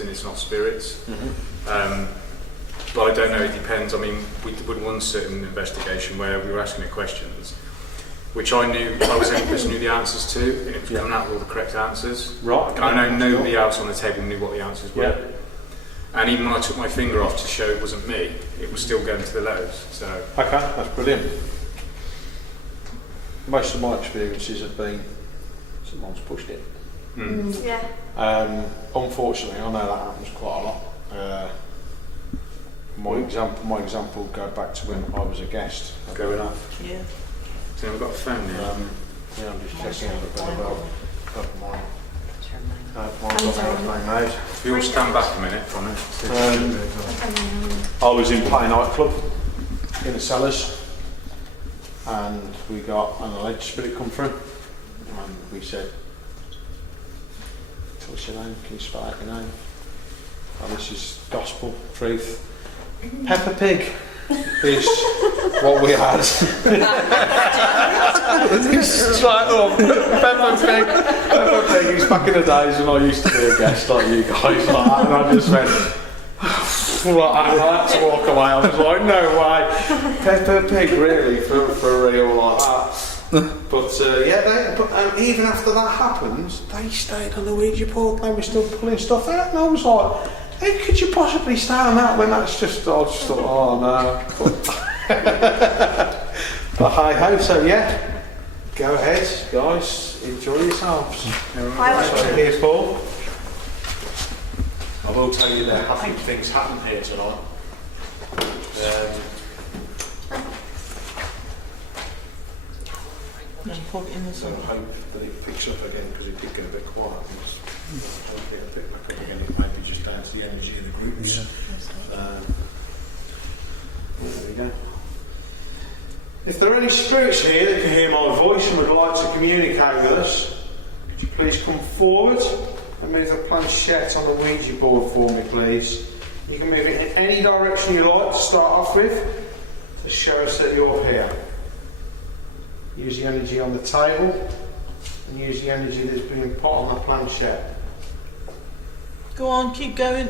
And it's not spirits. But I don't know, it depends. I mean, we did one certain investigation where we were asking her questions, which I knew I was the only person who knew the answers to, and it was coming out with all the correct answers. Right. I know nobody else on the table knew what the answers were. Yeah. And even when I took my finger off to show it wasn't me, it was still going to the letters. So. Okay, that's brilliant. Most of my experiences have been someone's pushed it. Yeah. Unfortunately, I know that happens quite a lot. My example would go back to when I was a guest growing up. Yeah. So we've got a phone here. Yeah, I'm just checking out a bit about mine. If you all stand back a minute from it. I was in Play nightclub in the cellars, and we got an alleged spirit come through, and we said, "What's your name? Can you spell out your name?" And this is gospel truth. Peppa Pig is what we had. Straight up, Peppa Pig. Peppa Pig is back in the days when I used to be a guest like you guys, like that, and I just went. I had to walk away. I was like, no way, Peppa Pig, really, for real, like that. But even after that happened, they stayed on the Ouija board. They were still pulling stuff out, and I was like, how could you possibly stay on that when that's just? I just thought, oh no. But hi ho, so yeah, go ahead, guys, enjoy yourselves. So here's Paul. I will tell you that I think things happen here tonight. Plug it in the sun. I hope that it picks up again because it did get a bit quiet. Hope it'll pick back up again. It might be just down to the energy of the groups. There we go. If there are any spirits here that can hear my voice and would like to communicate with us, could you please come forward and move the planchette on the Ouija board for me, please? You can move it in any direction you like to start off with to show us that you're here. Use the energy on the table and use the energy that's been put on the planchette. Go on, keep going.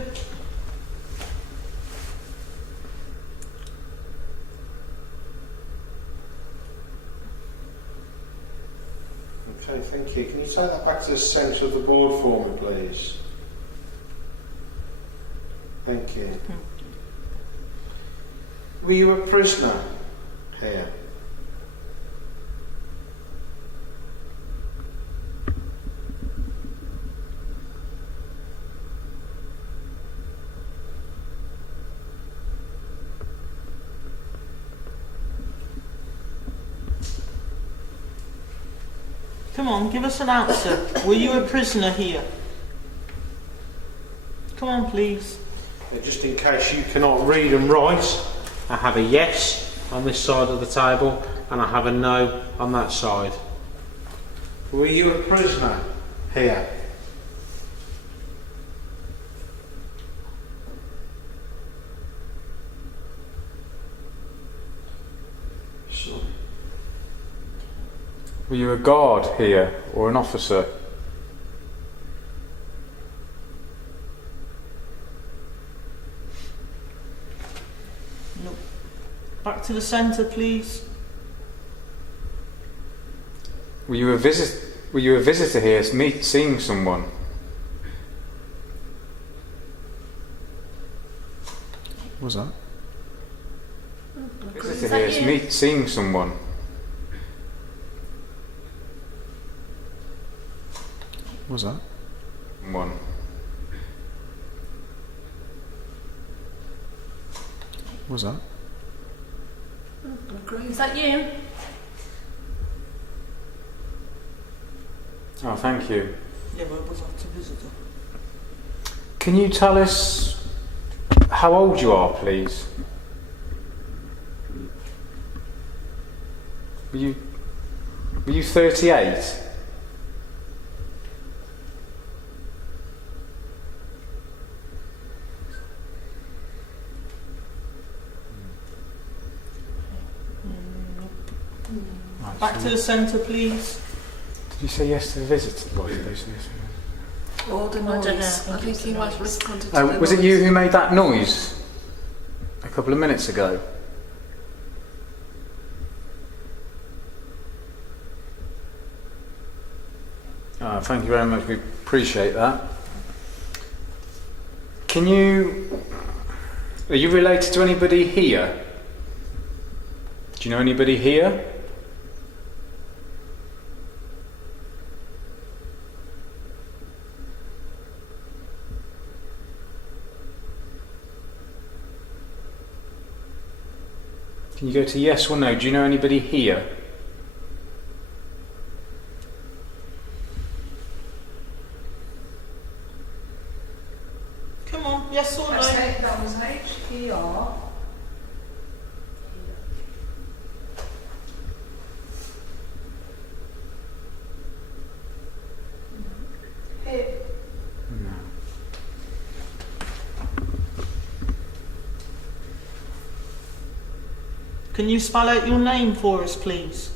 Okay, thank you. Can you take that back to the centre of the board for me, please? Thank you. Were you a prisoner here? Come on, give us an answer. Were you a prisoner here? Come on, please. Just in case you cannot read and write, I have a yes on this side of the table and I have a no on that side. Were you a prisoner here? Sure. Were you a guard here or an officer? Nope. Back to the centre, please. Were you a visitor here, seeing someone? What was that? Visitor here, seeing someone. What was that? One. What was that? Is that you? Oh, thank you. Yeah, but was that a visitor? Can you tell us how old you are, please? Were you 38? Back to the centre, please. Did you say yes to the visitor? What did they say? Or the I don't know. noise. I think he might have responded to the Was it noise. you who made that noise a couple of minutes ago? Thank you very much. We appreciate that. Are you related to anybody here? Do you know anybody here? Can you go to yes or no? Do you know anybody here? Come on, yes or no? That was HER. Can you spell out your name for us, please?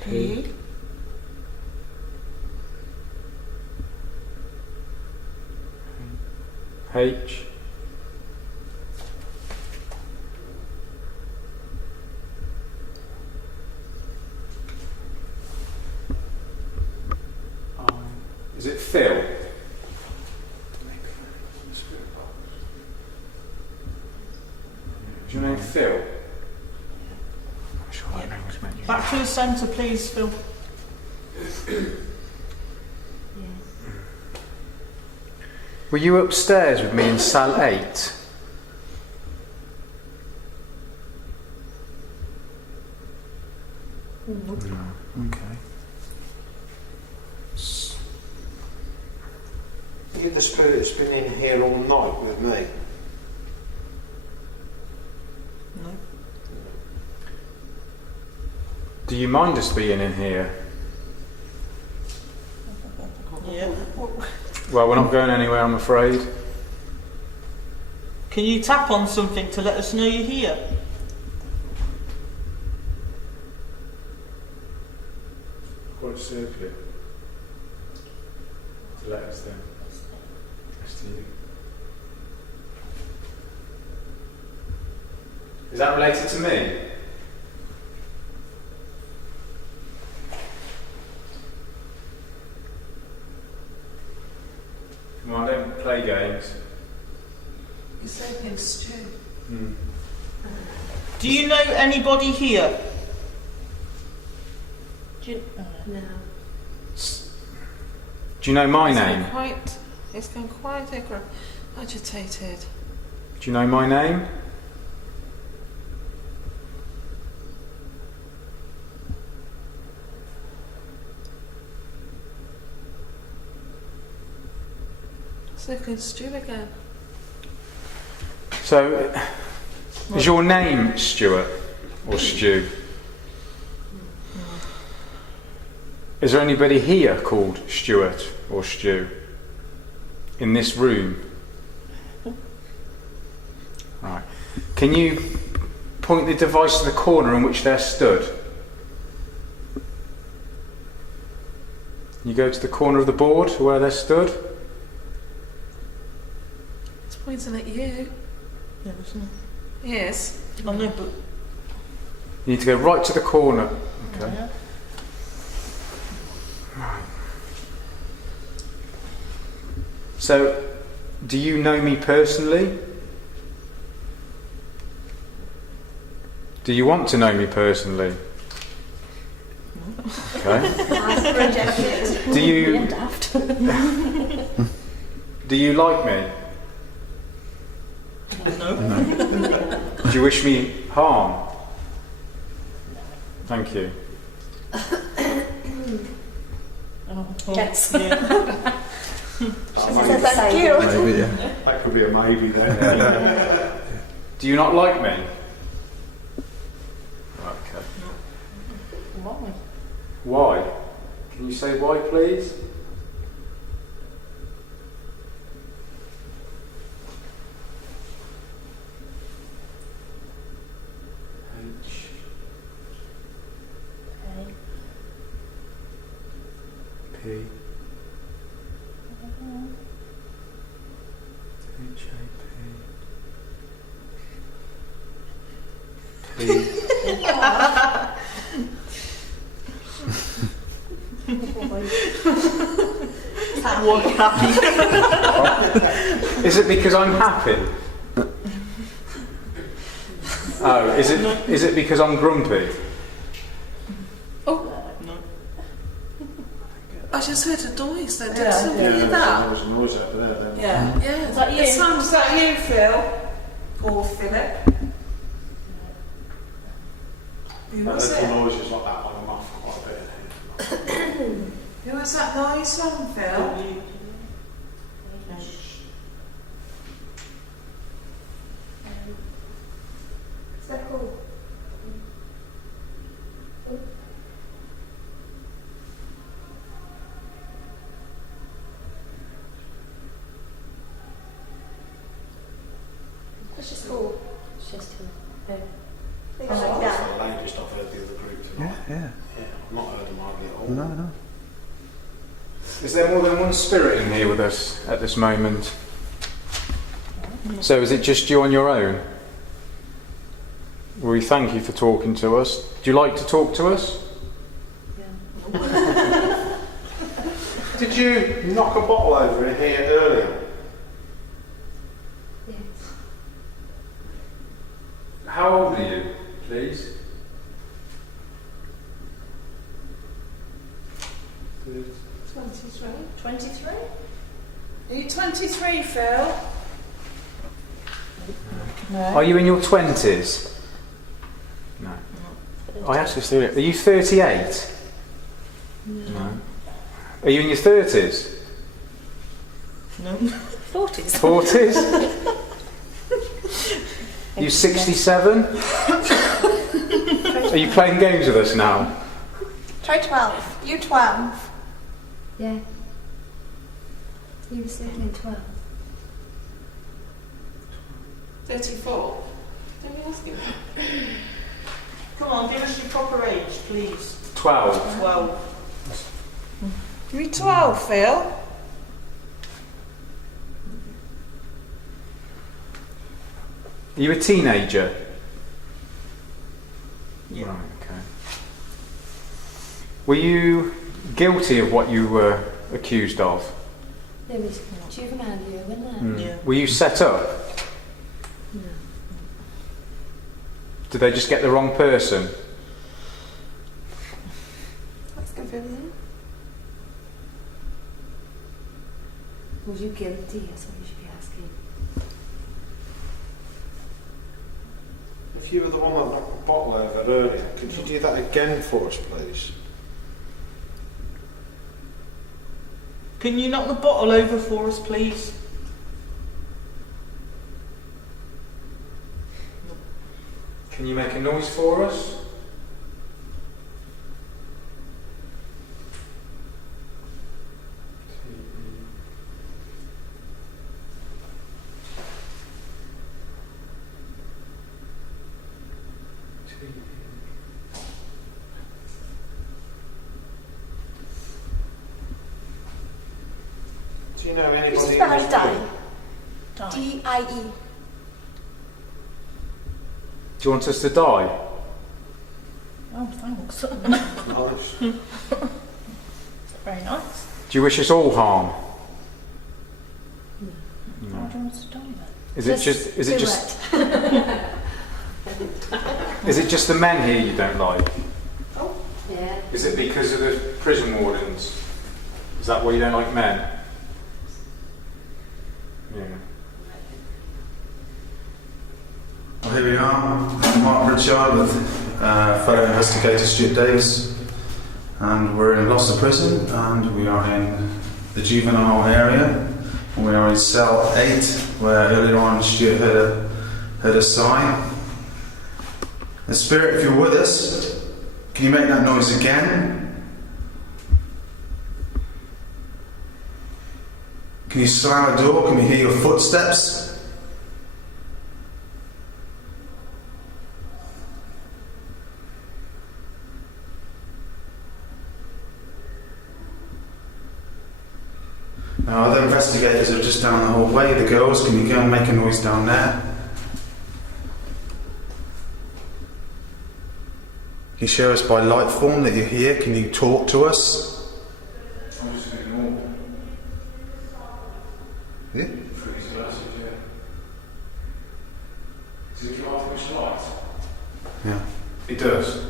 P. H. Is it Phil? Is your name Phil? I'm sure that name was mentioned. Back to the centre, please, Phil. Were you upstairs with me in cell 8? No. Okay. The spirit's been in here all night with me. No. Do you mind us being in here? Yeah. Well, we're not going anywhere, I'm afraid. Can you tap on something to let us know you're here? Quite simply. To let us then. That's to you. Is that related to me? Well, I don't play games. You're saying Stu. Do you know anybody here? No. Do you know my name? It's gone quite agitated. Do you know my name? Looking Stu again. So, is your name Stuart or Stu? Is there anybody here called Stuart or Stu in this room? Right. Can you point the device to the corner in which they're stood? You go to the corner of the board where they're stood. It's pointing at you. Yeah, isn't it? Yes. I know, but You need to go right to the corner. Okay. yeah. Right. So, do you know me personally? Do you want to know me personally? Okay. Do you do you like me? No. Do you wish me harm? Thank you. Oh, Yes. Yeah. Thank you. Maybe, yeah. That could be a maybe then. Do you not like me? Okay. Why? Why? Can you say why, please? H P H A P What happy? Is it because I'm happy? Oh, is it because I'm grumpy? Oh, No. I just heard a noise then. Did somebody hear that? There was a noise over there then. Yeah. Yeah. Is that you? It sounds like you, Phil. Or Philip. Who was Little it? noises like that on them off quite a bit in here. Who was that noise from, Phil? Is that cool? It's just cool. It's just cool. Yeah. Things like That's that. the latest I've heard the other group tonight. Yeah. Yeah, I've not heard them hardly at all. No. Is there more than one spirit in here with us at this moment? So is it just you on your own? Well, we thank you for talking to us. Do you like to talk to us? Did you knock a bottle over in here earlier? Yes. How old are you, please? 23. 23? Are you 23, Phil? Are you in your 20s? No. I asked this earlier. Are you 38? No. Are you in your 30s? No. 40s. 40s? Are you 67? Are you playing games with us now? Try 12. You 12. Yeah. You were certainly 12. 34. Did we ask you? Come on, give us your proper age, please. 12. 12. Are you 12, Phil? Are you a teenager? Yeah. Right, okay. Were you guilty of what you were accused of? There was juvenile year, wasn't there? Yeah. Were you set up? No. Did they just get the wrong person? What's confusing? Was you guilty? That's what you should be asking. If you were the one that knocked the bottle over earlier, could you do that again for us, please? Can you knock the bottle over for us, please? Can you make a noise for us? Do you know This anybody is in spell this die. group? Die. D-I-E. Do you want us to die? Oh, thanks. Knowledge. Very nice. Do you wish us all harm? How do you want us to die then? Is it just the men here you don't like? Yeah. Is it because of the prison wardens? Is that why you don't like men? Yeah. Well, here we are, Mark Pritchard with fellow investigator Stuart Davis, and we're in Gloucester prison, and we are in the juvenile area, and we are in cell 8, where earlier on Stuart heard a sigh. The Spirit, if you're with us, can you make that noise again? Can you slam a door? Can we hear your footsteps? Now, other investigators are just down the hallway. The girls, can you go and make a noise down there? Can you show us by light form that you're here? Can you talk to us? I'm just going to ignore. Yeah? Through his glasses, yeah. Does it give off much light? Yeah. It does.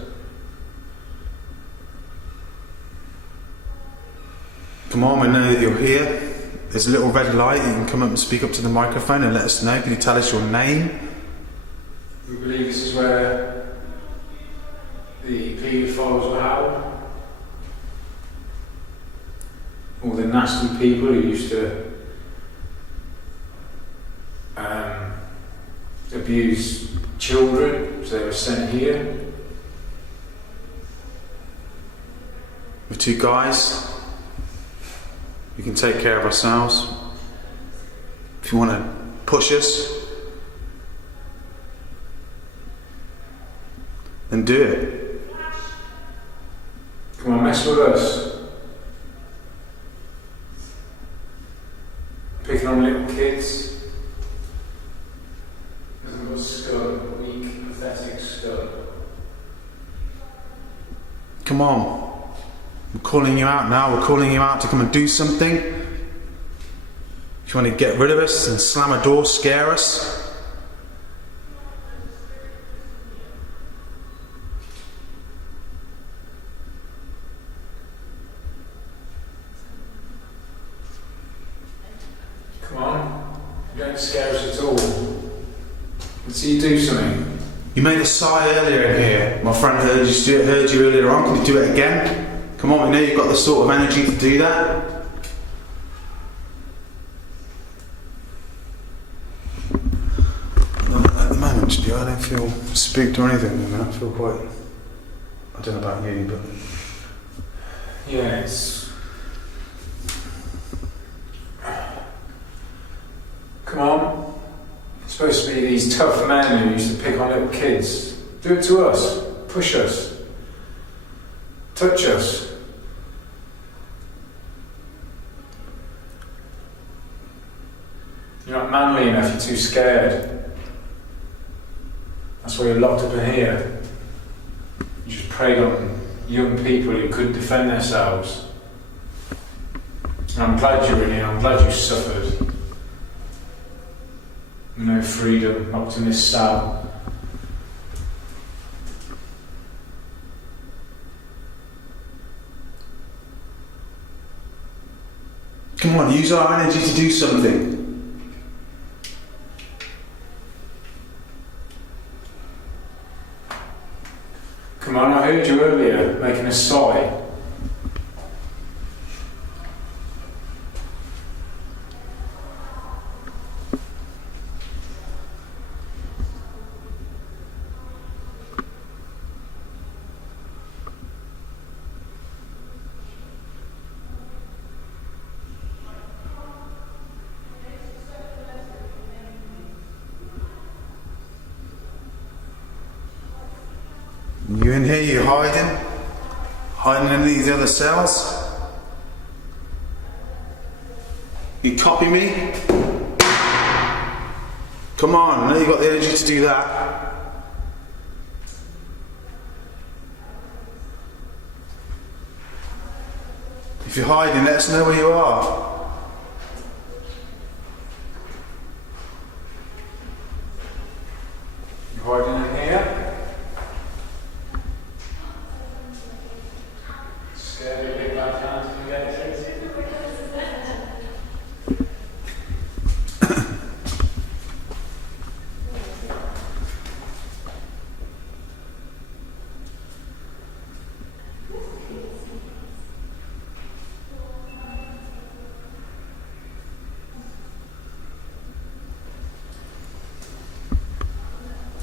Come on, we know that you're here. There's a little red light. You can come up and speak up to the microphone and let us know. Can you tell us your name? We believe this is where the paedophiles were held. All the nasty people who used to abuse children, so they were sent here. We're two guys. We can take care of ourselves. If you want to push us, then do it. Come on, mess with us. Picking on little kids. Nothing but scum, weak, pathetic scum. Come on. We're calling you out now. We're calling you out to come and do something. If you want to get rid of us and slam a door, scare us. Come on, you don't scare us at all. Let's see you do something. You made a sigh earlier in here. My friend heard you, Stuart heard you earlier on. Can you do it again? Come on, we know you've got the sort of energy to do that. At the moment, Stuart, I don't feel spooked or anything. I feel quite... I don't know about you, but... Yeah, it's... Come on. It's supposed to be these tough men who used to pick on little kids. Do it to us. Push us. Touch us. You're not manly enough, you're too scared. That's why you're locked up in here. You just preyed on young people who couldn't defend themselves. And I'm glad you're in here, I'm glad you suffered. No freedom, locked in this cell. Come on, use our energy to do something. Come on, I heard you earlier making a sigh. You in here, you hiding? Hiding in these other cells? You copy me? Come on, I know you've got the energy to do that. If you're hiding, let us know where you are. You hiding in here? Scared of big bad hands if you get it?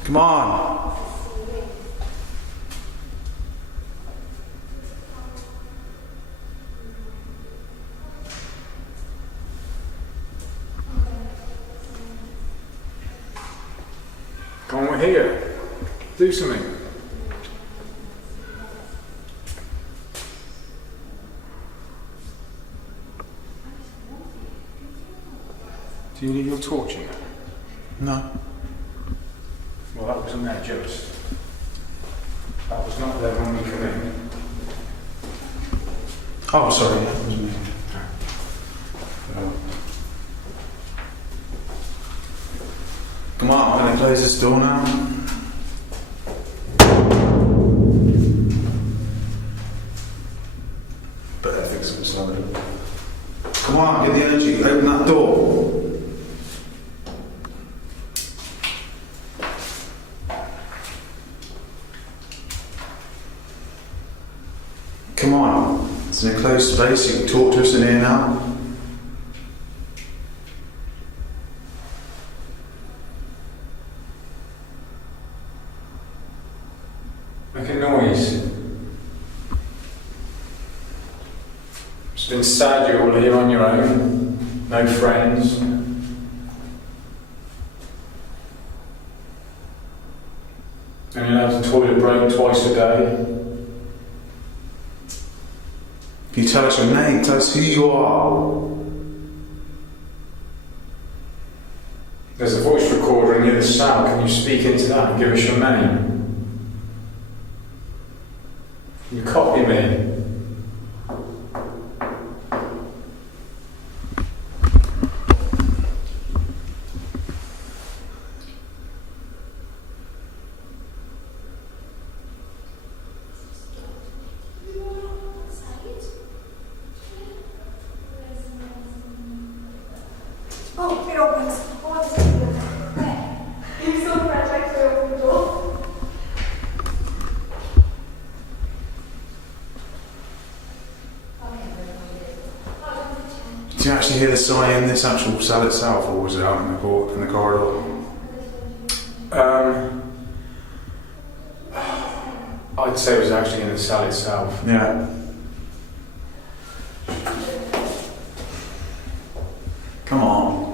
Come on. Come on, we're here. Do something. Do you need your torch in there? No. Well, that wasn't there just. That was not there when we come in. Oh, sorry. That was me. Come on, I'm going to close this door now. Better fix some something. Come on, get the energy. Open that door. Come on. It's an enclosed space. You can talk to us in here now. Make a noise. It's been sad you're all here on your own. No friends. Only allowed to toilet break twice a day. Can you tell us your name? Tell us who you are. There's a voice recorder in the other cell. Can you speak into that and give us your name? Can you copy me? Oh, it opens. Oh, it's where? You're so fragile to open the door. Do you actually hear the sign in this actual cell itself, or was it out in the corridor? I'd say it was actually in the cell itself. Yeah. Come on.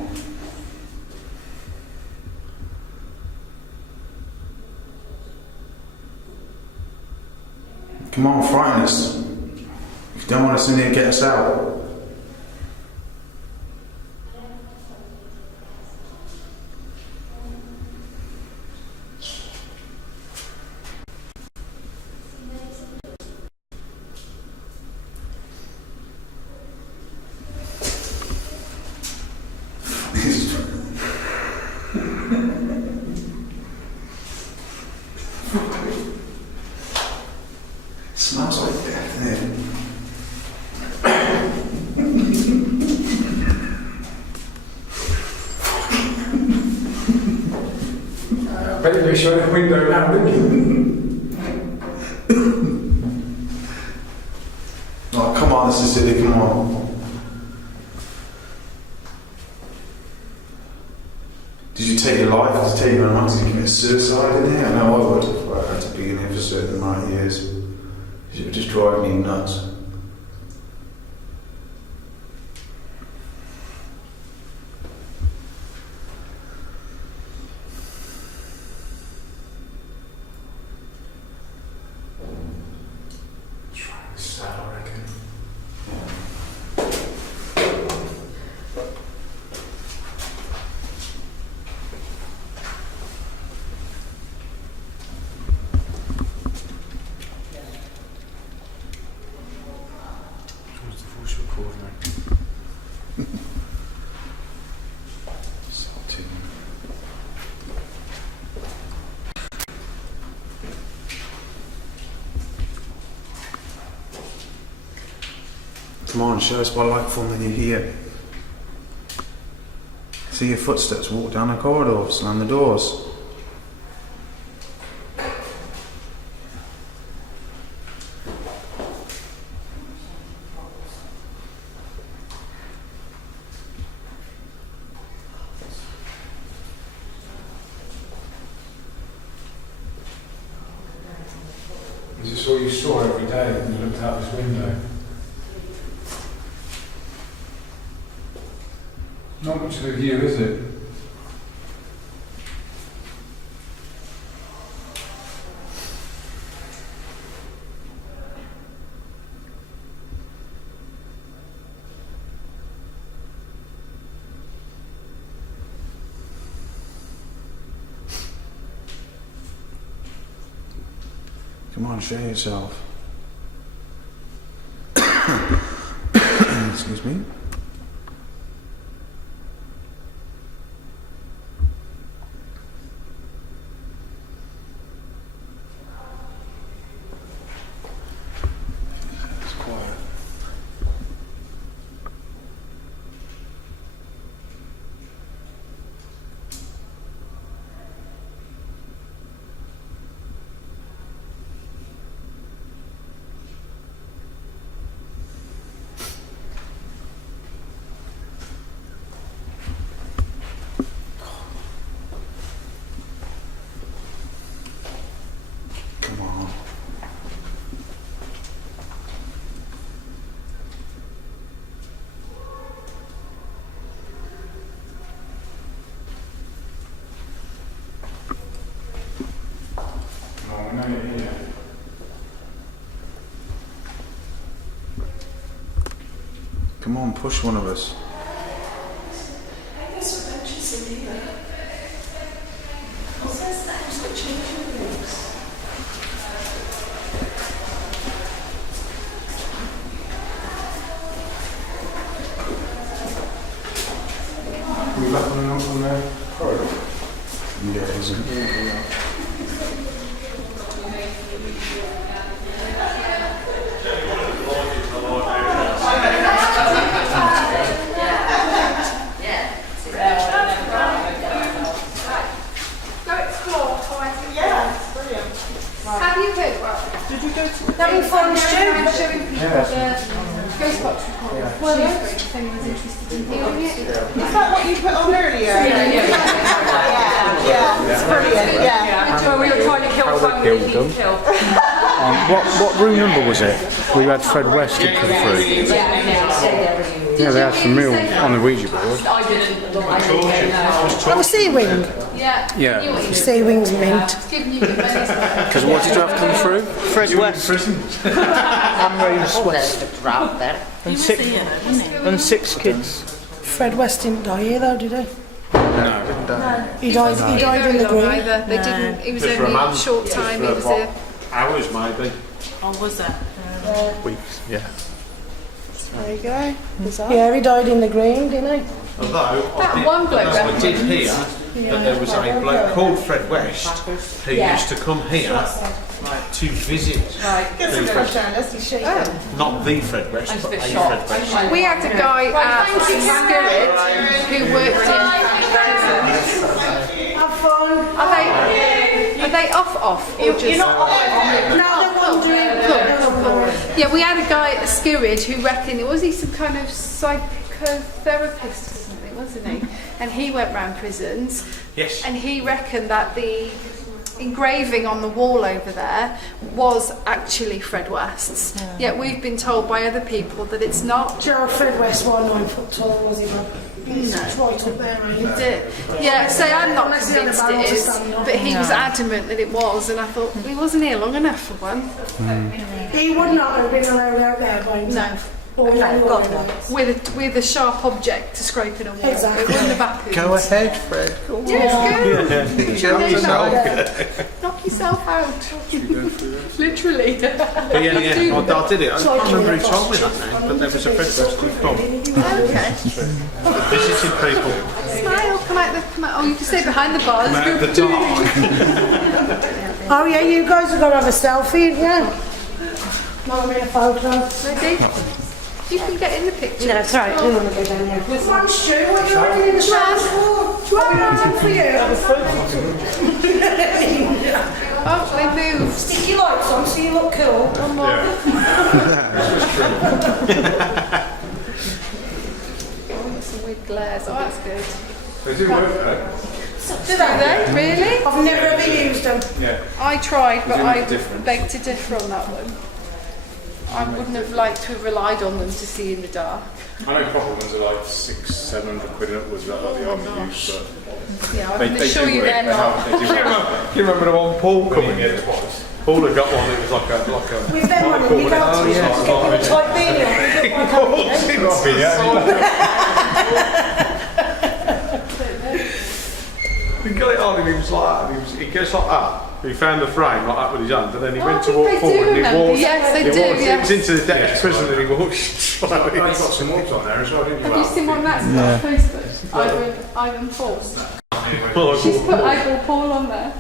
Come on, frighten us. If you don't want us in here, get us out. Smells like death, doesn't it? I bet you wish you had a window now, didn't you? Oh, come on, this is silly, come on. Did you take your life? Did you take your own life to commit suicide in here? I know I would if I had to be in here for a certain amount of years. It would just drive me nuts. Try this sad, I reckon. Come on, show us by light form that you're here. See your footsteps walk down the corridor, slam the doors. Is this all you saw every day when you looked out this window? Not much of a view, is it? Come on, show yourself. Excuse me. It's quiet. Come on. Oh, I know you're here. Come on, push one of us. We left on the corridor. Yeah, isn't it? Go explore. Yeah, brilliant. Have you heard what? Did you go to That informs you. Showing people the ghost box recording. Well, If anyone's interested in hearing it. Is that what you put on earlier? Yeah, it's brilliant. Yeah. Well, we were trying to kill family he killed them. killed. What room number was it? We had Fred West to come through. Yeah, they had some real on the Ouija board. I didn't know. Oh, sea wing. Yeah. Yeah. Sea wings mint. Giving you the best. Because what did you have come through? Fred West and Rose West He was here, wasn't he? and 6 kids. Fred West didn't die here though, did he? No, didn't die. He died in the green. Either. They didn't. It was only a short time. He was here. Hours, maybe. Or was that? Weeks, yeah. There you go. Yeah, he died in the green, didn't he? Although That one bloke I did hear that there was a bloke called Fred West who used to come here to visit the Fred, not the Fred West, but a Fred West. We had a guy at Skirrid who worked in. Have fun. Are they off or just? You're not off. No, they're wandering. Yeah, we had a guy at Skirrid who reckoned, was he some kind of psychotherapist or something, wasn't he? And he went round prisons. Yes. And he reckoned that the engraving on the wall over there was actually Fred West's. Yet we've been told by other people that it's not. Gerald Fred West was 9 foot tall, was he? He's right up there, ain't he? Did. Yeah, say I'm not convinced it is, but he was adamant that it was, and I thought he wasn't here long enough for one. He would not have been allowed out there by himself. No, God no. with a sharp object to scraping a wall. Exactly. It wouldn't have happened. Go ahead, Fred. Yes, go. Knock yourself. Knock yourself out. Literally. But yeah, I did it. I can't remember who told me that name, but there was a Fred West who come. Okay. Visiting people. Smile. Come out. Oh, you can stay behind the bars. Out of the dark. Oh yeah, you guys have got to have a selfie, yeah. Not in a photo. Ready? You can get in the picture. No, it's alright. We want to go down there. Come on, Stu. What are you doing in the shower for? Do you want me to for you? Oh, they moved. Stick your lights on so you look cool. One more. Oh, some weird glares. Oh, that's good. They do work though. Do they? Really? I've never ever used them. Yeah. I tried, but do I make a difference. beg to differ on that one. I wouldn't have liked to have relied on them to see in the dark. I know proper ones are like 600-700 quid and upwards, that like the army use, but Yeah, I they can do assure you work. they're not. They do work. Do you remember the one Paul When you coming get in? it twice. Paul had got one that was like a With them on, you go to get your tight beanie on. You look like He got it on and he was like that, and he gets like that. He found the frame like that with his hand, and then he Oh, went I to think walk they do forward and he remember. walked. Yes, they he do, walked, yes. It was into the deck of prison and he walked. You've got some more on there as well, didn't you? Have you seen one that's got Facebook? Ivan Paul. She's put Ivan Paul on there.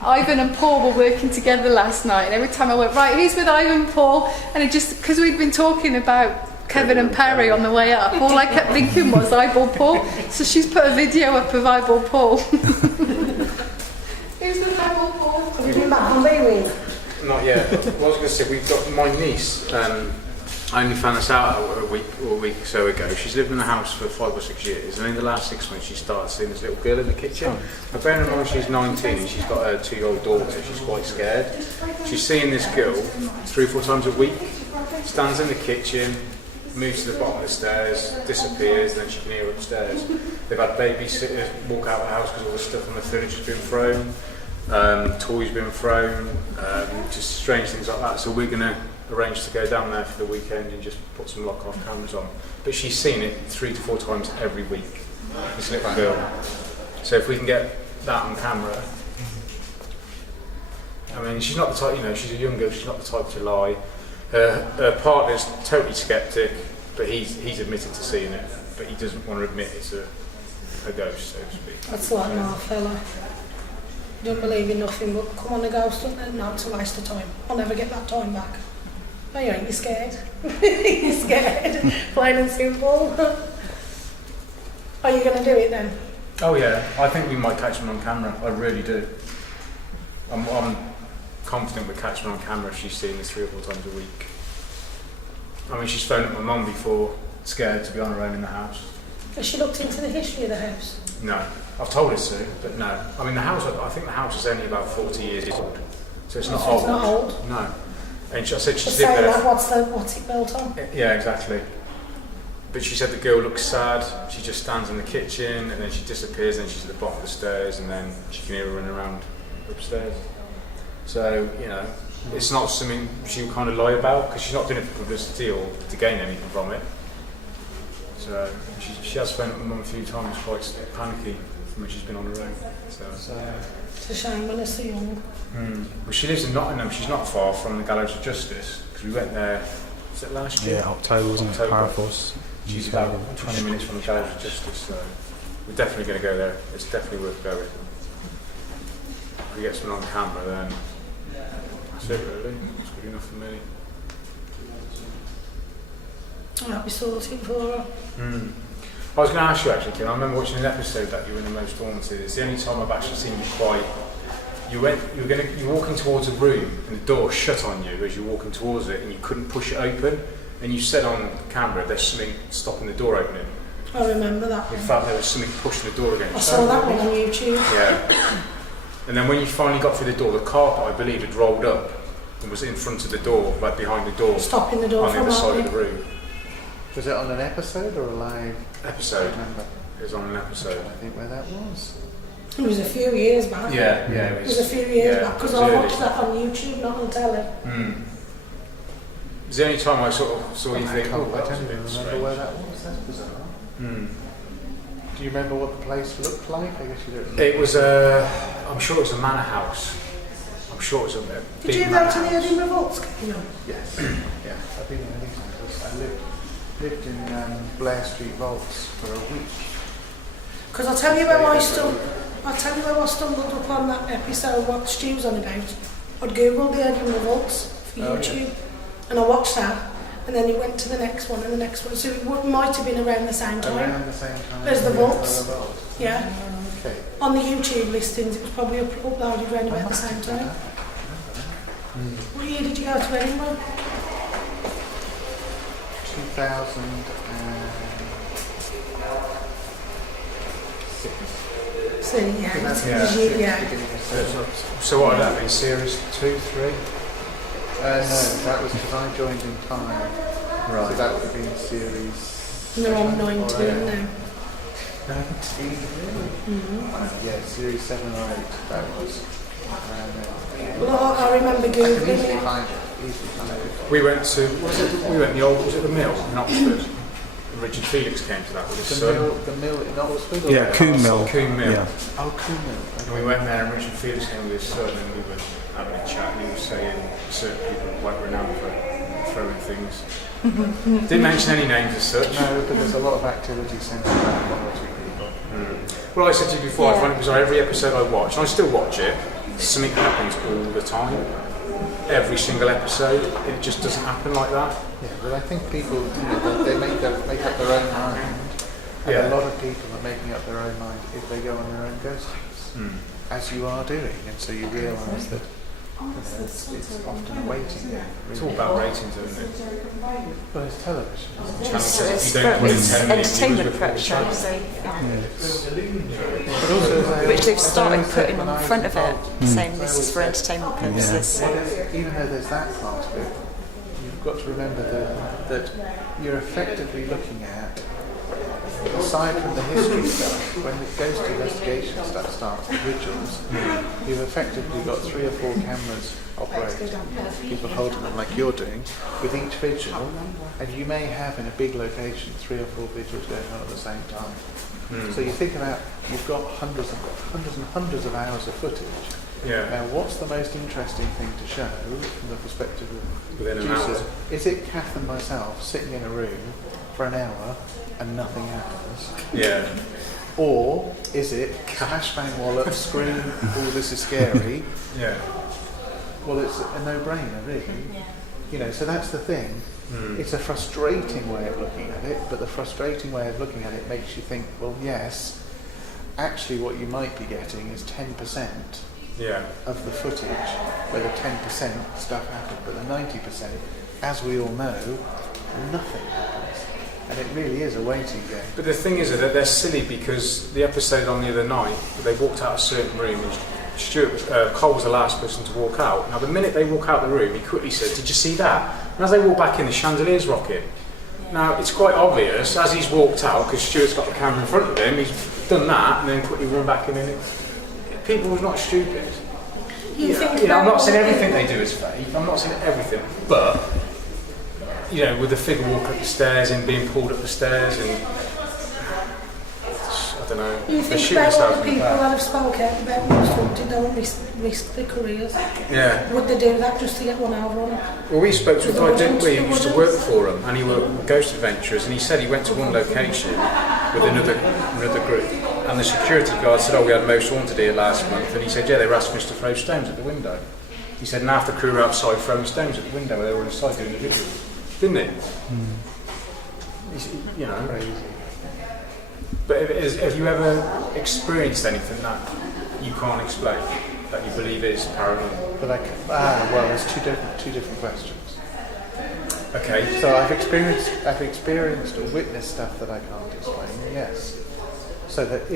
Ivan and Paul were working together last night, and every time I went, right, who's with Ivan Paul? And it just, because we'd been talking about Kevin and Perry on the way up, all I kept thinking was Eyeball Paul. So she's put a video up of Eyeball Paul. Who's with Eyeball Paul? Have you been back from Bayway? Not yet. What I was going to say, we've got my niece. I only found this out a week or so ago. She's lived in the house for 5 or 6 years, and in the last 6 months she started seeing this little girl in the kitchen. But bearing in mind she's 19 and she's got a 2-year-old daughter, she's quite scared. She's seeing this girl 3 or 4 times a week, stands in the kitchen, moves to the bottom of the stairs, disappears, and then she can hear her upstairs. They've had babysitters walk out of the house because all the stuff on the furniture's been thrown, toys been thrown, just strange things like that. So we're going to arrange to go down there for the weekend and just put some lock-off cameras on. But she's seen it 3 to 4 times every week, this little girl. So if we can get that on camera, I mean, she's not the type, you know, she's a young girl, she's not the type to lie. Her partner's totally sceptic, but he's admitted to seeing it, but he doesn't want to admit it's a ghost, so to speak. That's like my fella. Don't believe in nothing but come on a ghost, no, it's a waste of time. I'll never get that time back. Oh, you ain't, you're scared. You're scared. Plain and simple. Are you going to do it then? Oh yeah, I think we might catch them on camera, I really do. I'm confident we'll catch them on camera if she's seen this 3 or 4 times a week. I mean, she's phoned up my mum before, scared to be on her own in the house. Has she looked into the history of the house? No, I've told her to, but no. I mean, the house, I think the house is only about 40 years old, so it's not old. It's not old? No. And I said she's Saying lived there. that, what's it built on? Yeah, exactly. But she said the girl looks sad, she just stands in the kitchen, and then she disappears, and she's at the bottom of the stairs, and then she can hear her running around upstairs. So, you know, it's not something she'll kind of lie about, because she's not doing it for publicity or to gain anything from it. So, she has phoned up my mum a few times, quite panicky from when she's been on her own. So It's a shame when they're so young. Well, she lives in Nottingham, she's not far from the Gallows of Justice, because we went there, was it last year? Yeah, October, wasn't it? Paraforce. She's about 20 minutes from the Gallows of Justice, so we're definitely going to go there. It's definitely worth going. If we get someone on camera, then that's it really. It's good enough for me. I'll be sorted for her. I was going to ask you actually, Kim, I remember watching an episode that you were in the most haunted. It's the only time I've actually seen you quiet. You're walking towards a room and the door shut on you as you're walking towards it, and you couldn't push it open, and you said on camera there's something stopping the door opening. I remember that In one. fact, there was something pushing the door against. I saw that one on YouTube. Yeah. And then when you finally got through the door, the carpet, I believe, had rolled up and was in front of the door, like behind the door, Stopping the door on the from other side of opening. the room. Was it on an episode or a live? Episode. Remember? It was on an episode. I think where that was. It was a few years back. Yeah. It was a few years yeah, back, because it was I early. watched that on YouTube, not on telly. It's the only time I sort of saw you I think, can't, oh, I that was a don't bit even remember strange. where that was. That's bizarre. Do you remember what the place looked like? I guess you don't remember. It was I'm sure it was a manor house. I'm sure it was a big Did you manor go to the house. Edinburgh Vaults? Yes. Yeah. I've been there many times. I lived in Blair Street Vaults for a week. Because I'll tell you where I stumbled upon that episode, what Stu's on about. I'd googled the Edinburgh Vaults for YouTube, and I watched that, and then it went to the next one and the next one. So it might have been around the same time. Around the same time as the vaults. vaults. Yeah. Okay. On the YouTube listings, it was probably uploaded around about the same time. What year did you go to Edinburgh? 2006. So yeah, So what would that be? Series 2, 3? No, that was because I joined in time. Right. So that would have been series. And they're on 19 now. 19, really? Yeah, series 7 or 8, that was. Well, I remember Googling Easily it. find it. We went to was it the mill in Oxford? Richard Felix came to that with his son. The mill in Oxford? Or Yeah, Coombe Mill. Coombe Mill. Yeah. Oh, Coombe Mill. And we went there and Richard Felix came with his son and we were having a chat and he was saying certain people are quite renowned for throwing things. Didn't mention any names as such. No, but there's a lot of activity centred around one or two people. Well, I said to you before, I find it bizarre, every episode I watch, and I still watch it, something happens all the time. Every single episode, it just doesn't happen like that. Yeah, but I think people, they make up their own mind. And a lot of people are making up their own mind if they go on their own ghost hunts, as you are doing, and so you realise that it's often a waiting game. It's all about ratings, isn't it? Well, it's television. It's entertainment pressure, which they've started putting on the front of it, saying this is for entertainment purposes. Even though there's that part of it, you've got to remember that you're effectively looking at, aside from the history stuff, when the ghost investigation stuff starts, the vigils, you've effectively got 3 or 4 cameras operating, people holding them like you're doing, with each vigil, and you may have in a big location 3 or 4 vigils going on at the same time. So you think about, you've got hundreds of hours of footage. Yeah. Now, what's the most interesting thing to show from the perspective of within an producers? hour? Is it Kath and myself sitting in a room for an hour and nothing happens? Yeah. Or is it Cash Bang Wallop, scream, oh, this is scary? Yeah. Well, it's a no-brainer, really. You know, so that's the thing. It's a frustrating way of looking at it, but the frustrating way of looking at it makes you think, well, yes, actually what you might be getting is 10% of the footage, where the 10% stuff happened, but the 90%, as we all know, nothing happens. And it really is a waiting game. But the thing is that they're silly because the episode on the other night, they walked out a certain room and Cole was the last person to walk out. Now the minute they walk out the room, he quickly said, "Did you see that?" And as they walk back in, the chandelier's rocking. Now it's quite obvious as he's walked out, because Stuart's got the camera in front of him, he's done that and then quickly run back in and people are not stupid. I'm not saying everything they do is fake, I'm not saying everything, but with the figure walk up the stairs and being pulled up the stairs and I don't know. You think about all the people that have spoken out about what's haunted, don't risk their careers. Yeah. Would they do that just to get one over on it? Well, we spoke to a guy, didn't we, who used to work for him, and he were ghost adventurers, and he said he went to one location with another group, and the security guard said, "Oh, we had Most Haunted here last month," and he said, "Yeah, they were asking us to throw stones at the window." He said, and half the crew were outside throwing stones at the window where they were inside doing the video, didn't he? Crazy. But have you ever experienced anything that you can't explain, that you believe is paranormal? But well, there's two different questions. Okay. So I've experienced or witnessed stuff that I can't explain. Yes. So that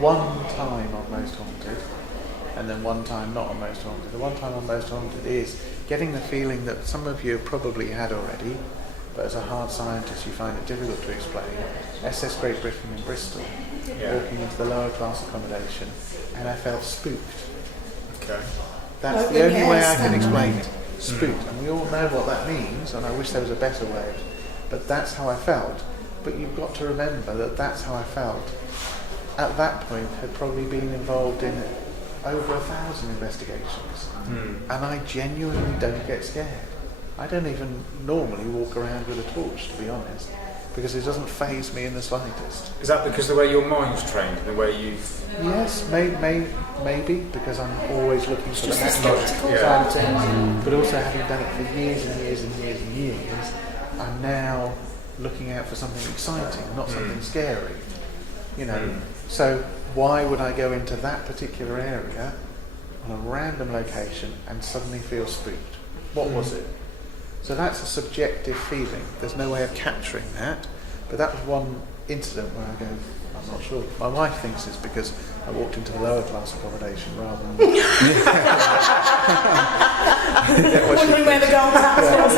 one time on Most Haunted, and then one time not on Most Haunted. The one time on Most Haunted is getting the feeling that some of you have probably had already, but as a hard scientist you find it difficult to explain. SS Great Britain in Bristol, walking into the lower class accommodation, and I felt spooked. Okay. That's the only way I can explain it. Spooked. And we all know what that means, and I wish there was a better way. But that's how I felt. But you've got to remember that that's how I felt. At that point, had probably been involved in over 1,000 investigations. And I genuinely don't get scared. I don't even normally walk around with a torch, to be honest, because it doesn't faze me in the slightest. Is that because the way your mind's trained, the way you've... Yes, maybe, because I'm always looking for the logical side of things, but also having done it for years and years and years and years, I'm now looking out for something exciting, not something scary. You know, so why would I go into that particular area on a random location and suddenly feel spooked? What was it? So that's a subjective feeling. There's no way of capturing that. But that was one incident where I go, I'm not sure. My wife thinks it's because I walked into the lower class accommodation rather than... Wondering where the gold house was.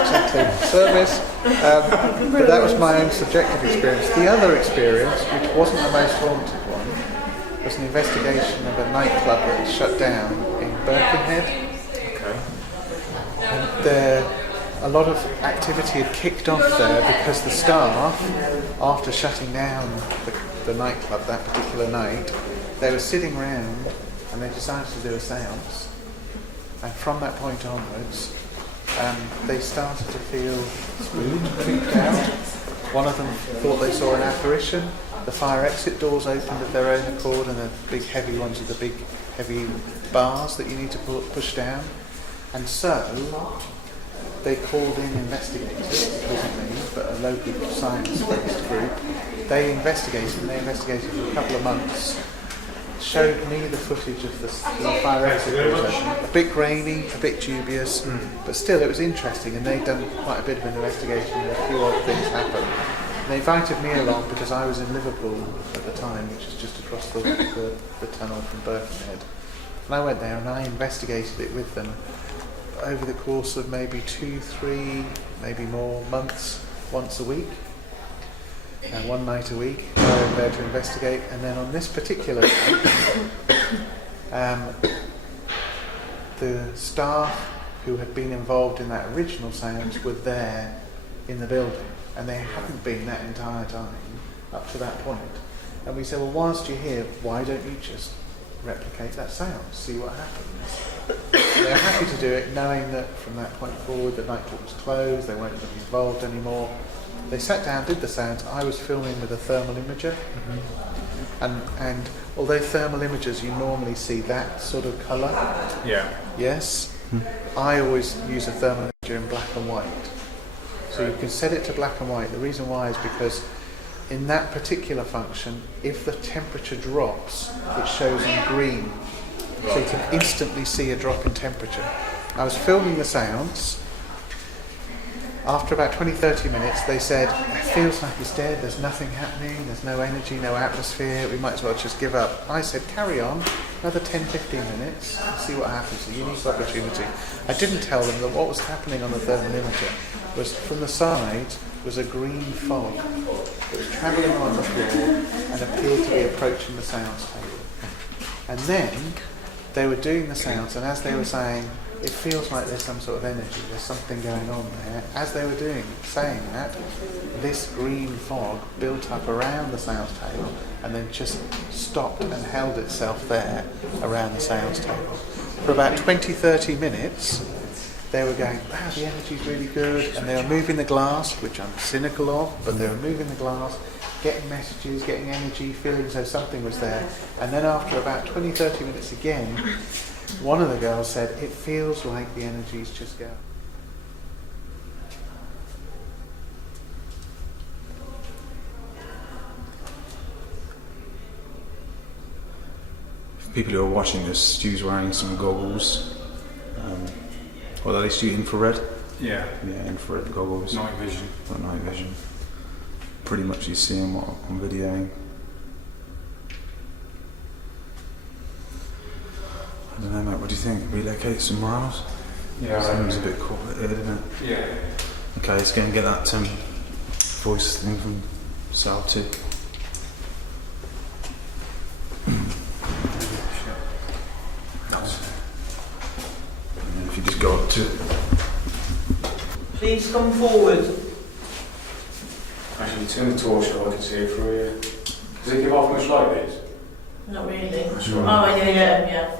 Exactly. Service. But that was my own subjective experience. The other experience, which wasn't the most haunted one, was an investigation of a nightclub that was shut down in Birkenhead. And a lot of activity had kicked off there because the staff, after shutting down the nightclub that particular night, they were sitting round and they decided to do a séance. And from that point onwards, they started to feel spooked, freaked out. One of them thought they saw an apparition. The fire exit doors opened of their own accord, and the big heavy ones with the big heavy bars that you need to push down. And so they called in investigators, it wasn't me, but a local science-based group. They investigated, and they investigated for a couple of months. Showed me the footage of the fire exit doors open. A bit grainy, a bit dubious, but still it was interesting, and they'd done quite a bit of an investigation and a few odd things happened. And they invited me along because I was in Liverpool at the time, which is just across the tunnel from Birkenhead. And I went there and I investigated it with them over the course of maybe 2, 3, maybe more months, once a week, and one night a week. I went there to investigate, and then on this particular night, the staff who had been involved in that original séance were there in the building, and they hadn't been that entire time up to that point. And we said, well, whilst you're here, why don't you just replicate that séance, see what happens? They were happy to do it, knowing that from that point forward the nightclub was closed, they weren't going to be involved anymore. They sat down, did the séance. I was filming with a thermal imager, and although thermal imagers you normally see that sort of colour, yes, I always use a thermal imager in black and white. So you can set it to black and white. The reason why is because in that particular function, if the temperature drops, it shows in green. So you can instantly see a drop in temperature. I was filming the séance. After about 20-30 minutes, they said, it feels like it's dead, there's nothing happening, there's no energy, no atmosphere, we might as well just give up. I said, carry on, another 10-15 minutes, and see what happens, a unique opportunity. I didn't tell them that what was happening on the thermal imager was from the side was a green fog that was travelling on the floor and appeared to be approaching the séance table. And then they were doing the séance, and as they were saying, it feels like there's some sort of energy, there's something going on there. As they were saying that, this green fog built up around the séance table and then just stopped and held itself there around the séance table. For about 20-30 minutes, they were going, wow, the energy's really good, and they were moving the glass, which I'm cynical of, but they were moving the glass, getting messages, getting energy, feeling as though something was there. And then after about 20-30 minutes again, one of the girls said, it feels like the energy's just going. For people who are watching this, Stu's wearing some goggles. Or at least infrared. Yeah, infrared goggles. Night vision. Not night vision. Pretty much you see what I'm videoing. I don't know, mate, what do you think? Relocate somewhere else? Yeah, Seems a bit cool here, doesn't it? Yeah. Okay, let's go and get that voice thing from Sal too. And if you just go up to Please come forward. Actually, turn the torch on, I can see it through you. Does it give off much light, this? Not really. That's right. Oh, yeah.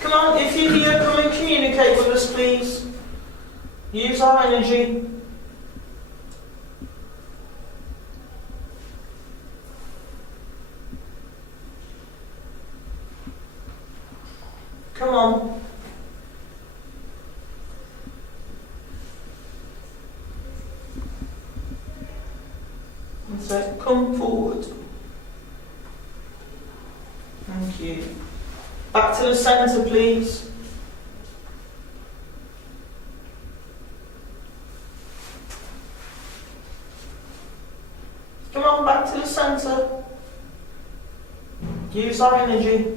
Come on, if you're here, come and communicate with us, please. Use our energy. Come on. come forward. Thank you. Back to the centre, please. Come on, back to the centre. Use our energy.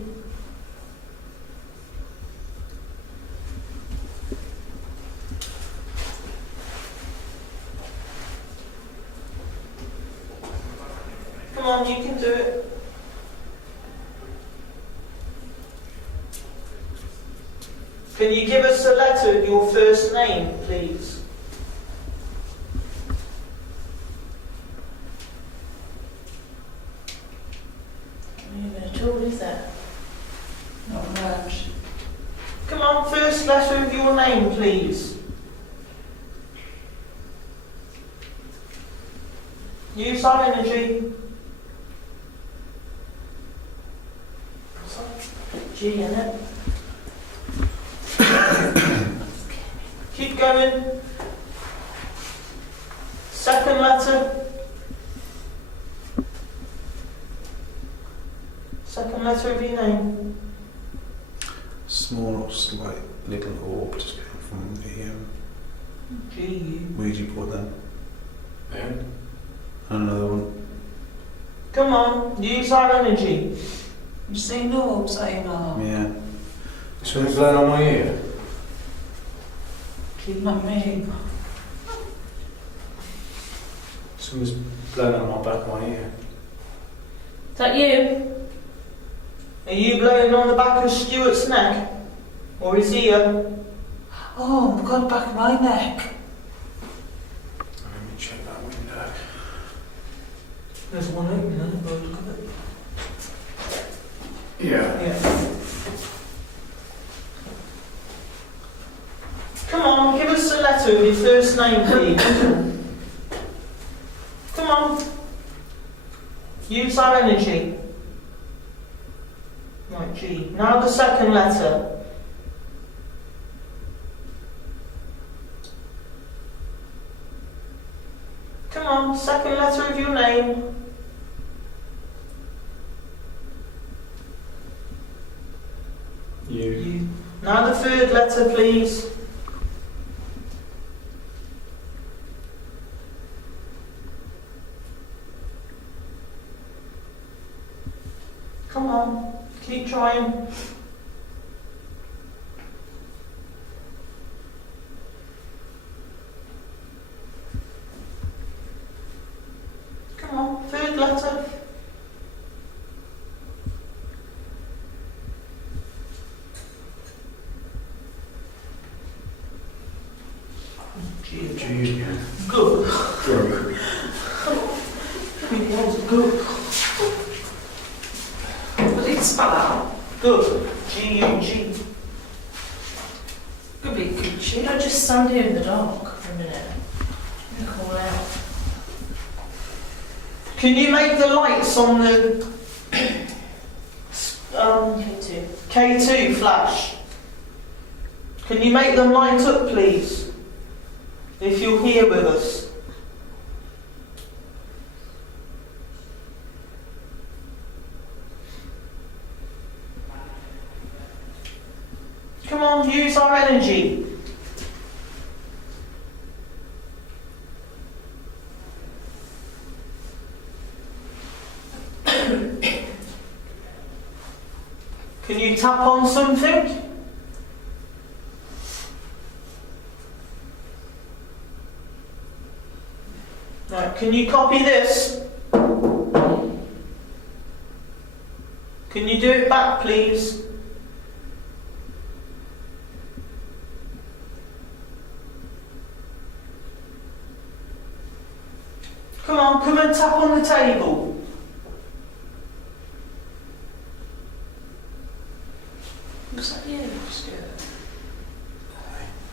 Come on, you can do it. Can you give us a letter of your first name, please? At all, is there? Not much. Come on, first letter of your name, please. Use our energy. G in it. Keep going. Second letter. Second letter of your name. Small, slight little orb just came from the G. Ouija board then. Then, And another one. Come on, use our energy. You see orbs, are you not? Yeah. someone's blown on my ear. Not me. Someone's blown on my back of my ear. Is that you? Are you blowing on the back of Stuart's neck? Or his ear? Oh, I've got back of my neck. Let me check that window. There's one open there, but look at it. Yeah. Yeah. Come on, give us a letter with your first name, please. Come on. Use our energy. Right, G. Now the second letter. Come on, second letter of your name. You. Now the third letter, please. Come on, keep trying. Come on, third letter. G. Good. Good. It was good. But it's spell out. Good. G-U-G. Could be good shit. I just stand here in the dark for a minute. And call out. Can you make the lights on the K2. K2 flash? Can you make them light up, please? If you're here with us. Come on, use our energy. Can you tap on something? Right, can you copy this? Can you do it back, please? Come on, come and tap on the table. Was that you, Stuart?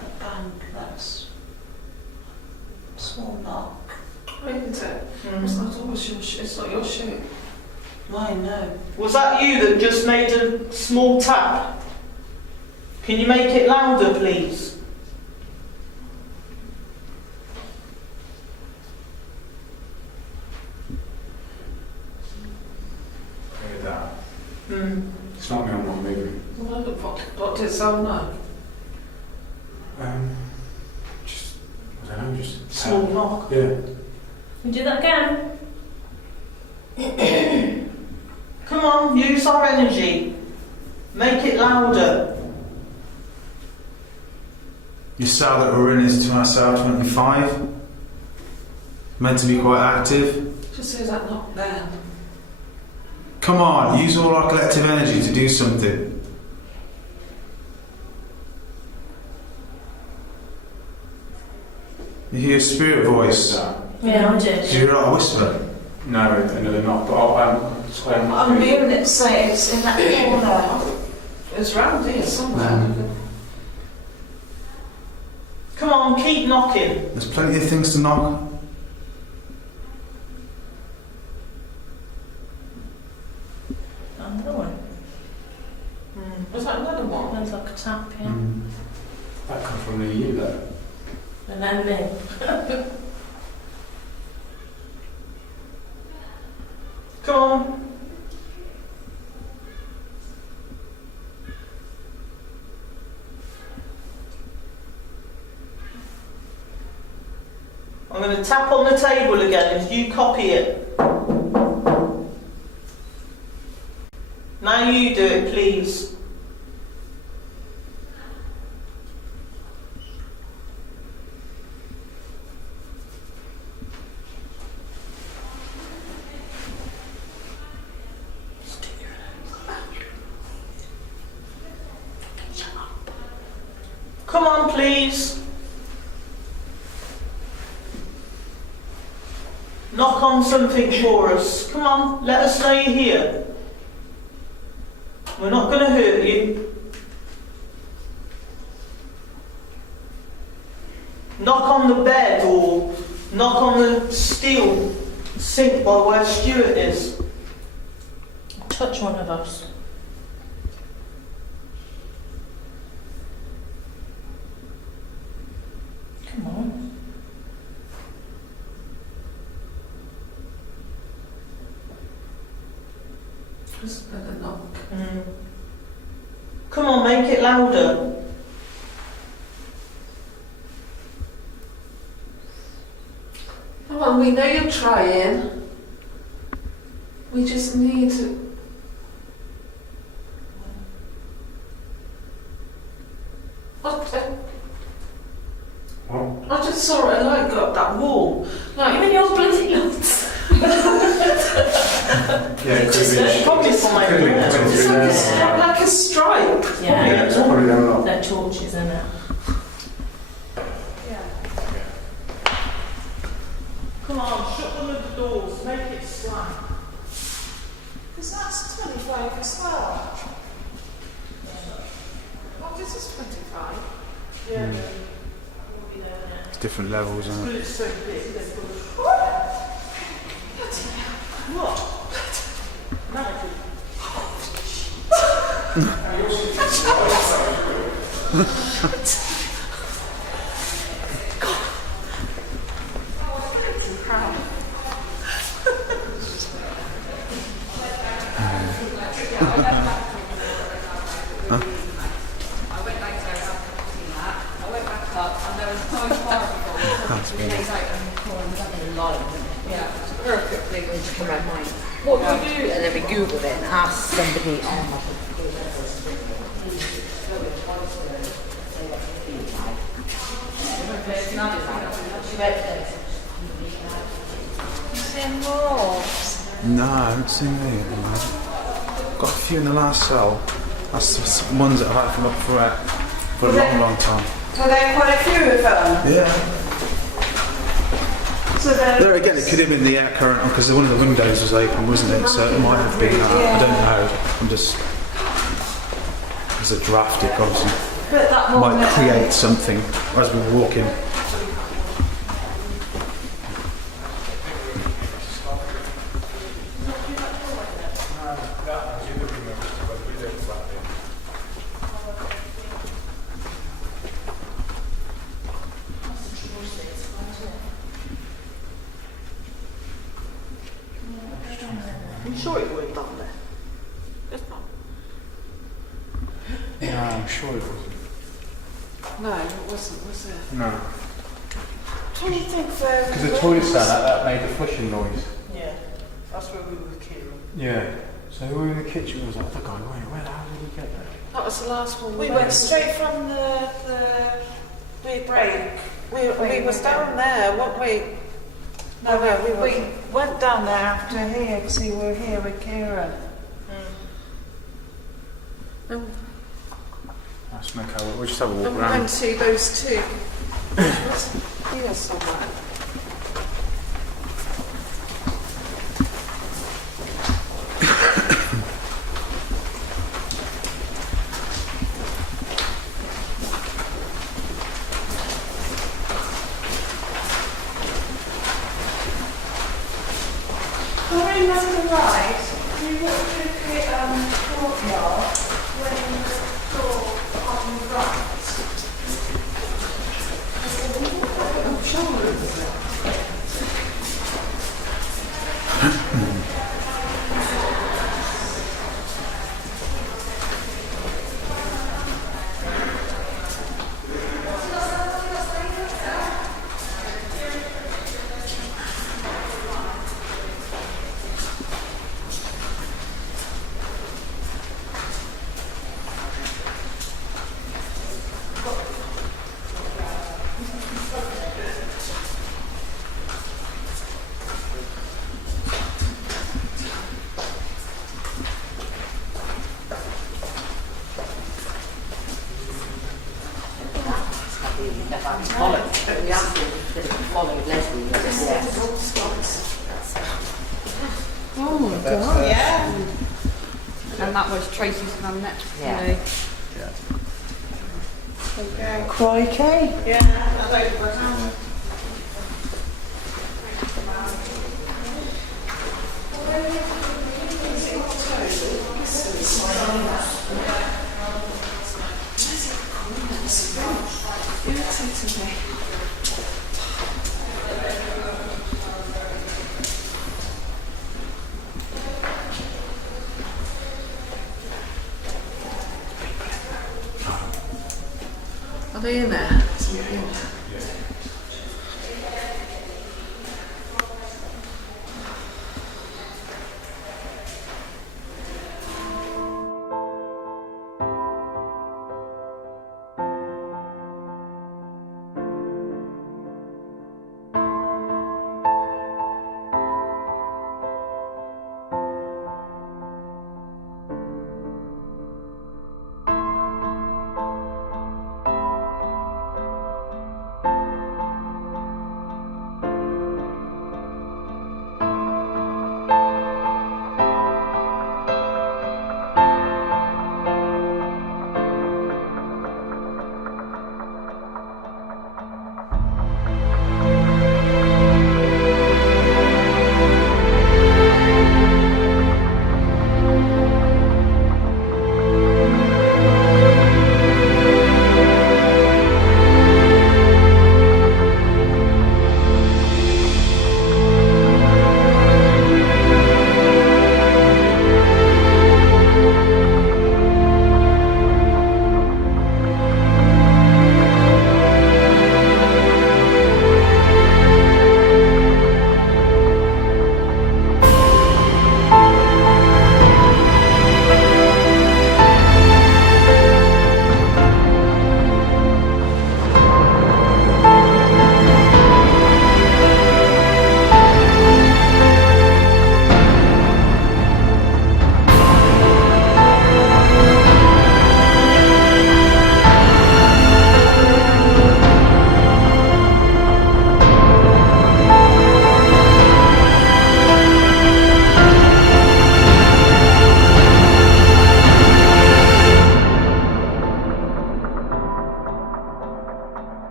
That bang, that's small knock. Isn't it? It's not always your shoe. It's not your shoe. Mine, no. Was that you that just made a small tap? Can you make it louder, please? did that. It's not me on one movie. What did it sound like? Just, I don't know, just... Small knock. Yeah. We do that again. Come on, use our energy. Make it louder. Your cell that we're in is cell 25. Meant to be quite active. Just says that knock there. Come on, use all our collective energy to do something. You hear a spirit voice. Yeah, I Do did. you hear a whisper? No, they're not, but I'm hearing it say it's in that corner. It's round here somewhere. Come on, keep knocking. There's plenty of things to knock. Another one. Was that another one? Sounds like a tap, yeah. That comes from near you, though. And then me. Come on. I'm going to tap on the table again as you copy it. Now you do it, please. Come on, please. Knock on something for us. Come on, let us know you're here. We're not going to hurt you. Knock on the bed or knock on the steel sink by where Stuart is. Touch one of us. Come on. Just let it knock. Come on, make it louder. Come on, we know you're trying. We just need to... I just saw a light go up that wall. Like, Even your bloody nuts. Yeah, it could be. Probably fine. Could be Yeah. coming it's through like, there. like a stripe. Yeah, It's probably them lot. they're torches, isn't it? Come on, shut one of the doors, make it slam. Because that's 25 as well. Oh, this is 25. Yeah. It's different levels, isn't But it? it's so big. What? What do we do? And then we Google it and ask somebody. No, I haven't seen any of them. Got a few in the last cell. That's the ones that I've had from up for a long, long time. So there are quite a few of them. Yeah. So then... There again, it could have been the air current because one of the windows was open, wasn't it? So it might have been that. I don't know. I'm just. There's a draft, it obviously But that one might create something as we walk in. I'm sure it weren't down there. I'm sure it wasn't. No, it wasn't, was it? No. I'm trying to think where. Because the toilet sound, that made the flushing noise. Yeah, that's where we were with Kieran. Yeah. So we were in the kitchen, we was like, look, where the hell did he get that? That was the last one. We went straight from the break. We was down there, weren't we? No, we went down there after here because we were here with Ciaran. That's no cow. We'll just have a walk And we around. went to those two. Here somewhere. If I remember right, we walked through the courtyard when the door on the right. Followed Leslie. Oh my god. Yeah. And that was Tracy's hand next. Yeah. Okay. Crikey. Yeah, that's over. Are they in there?